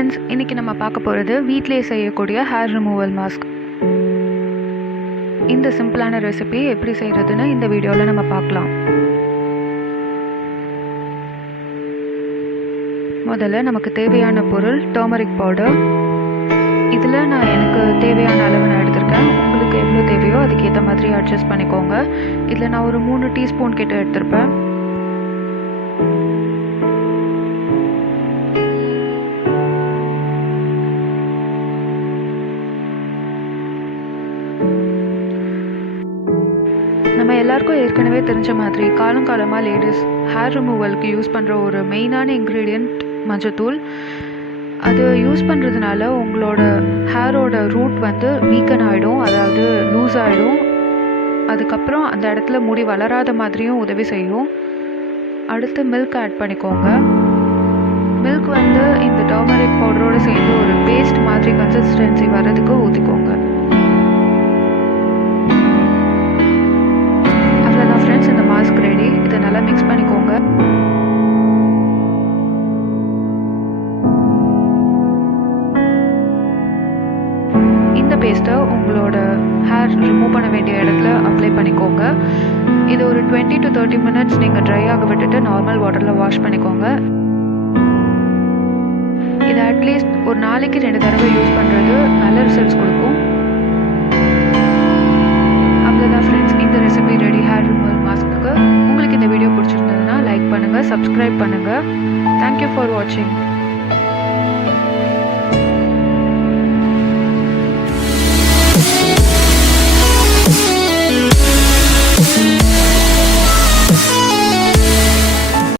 Friends, இன்றைக்கி நம்ம பார்க்க போகிறது வீட்டிலேயே செய்யக்கூடிய ஹேர் ரிமூவல் மாஸ்க். இந்த சிம்பிளான ரெசிபி எப்படி செய்கிறதுன்னு இந்த வீடியோவில் நம்ம பார்க்கலாம். முதல்ல நமக்கு தேவையான பொருள் டர்மரிக் பவுடர். இதில் நான் எனக்கு தேவையான அளவு நான் எடுத்திருக்கேன். உங்களுக்கு எவ்வளோ தேவையோ அதுக்கேற்ற மாதிரி அட்ஜஸ்ட் பண்ணிக்கோங்க. இதில் நான் ஒரு 3 டீஸ்பூன் கிட்ட எடுத்திருப்பேன். நம்ம எல்லாருக்கும் ஏற்கனவே தெரிஞ்ச மாதிரி காலங்காலமாக லேடிஸ் ஹேர் ரிமூவலுக்கு யூஸ் பண்ணுற ஒரு மெயினான இன்க்ரீடியண்ட் மஞ்சத்தூள். அது யூஸ் பண்ணுறதுனால உங்களோட ஹேரோட ரூட் வீக்கன் ஆகிடும், அதாவது லூஸ் ஆகிடும். அதுக்கப்புறம் அந்த இடத்துல முடி வளராத மாதிரியும் உதவி செய்யும். அடுத்து மில்க் ஆட் பண்ணிக்கோங்க. மில்க் இந்த டர்மரிக் பவுடரோடு சேர்ந்து ஒரு பேஸ்ட் மாதிரி கன்சிஸ்டன்சி வர்றதுக்கு ஊற்றிக்கோங்க. ஃப்ரெண்ட்ஸ், இந்த மாஸ்க் ரெடி. இதை நல்லா மிக்ஸ் பண்ணிக்கோங்க. இந்த பேஸ்ட்டை உங்களோட ஹேர் ரிமூவ் பண்ண வேண்டிய இடத்துல அப்ளை பண்ணிக்கோங்க. இது ஒரு 20 to 30 minutes நீங்கள் ட்ரை ஆக விட்டுட்டு நார்மல் வாட்டரில் வாஷ் பண்ணிக்கோங்க. இதை அட்லீஸ்ட் ஒரு நாளைக்கு 2 தடவை யூஸ் பண்ணுறது நல்ல ரிசல்ட்ஸ் கொடுக்கும். அவ்வளோதான் ஃப்ரெண்ட்ஸ், இந்த recipe ready hair removal mask. உங்களுக்கு இந்த வீடியோ பிடிச்சிருந்ததுன்னா லைக் பண்ணுங்கள், சப்ஸ்கிரைப் பண்ணுங்கள். தேங்க்யூ ஃபார் வாட்சிங்.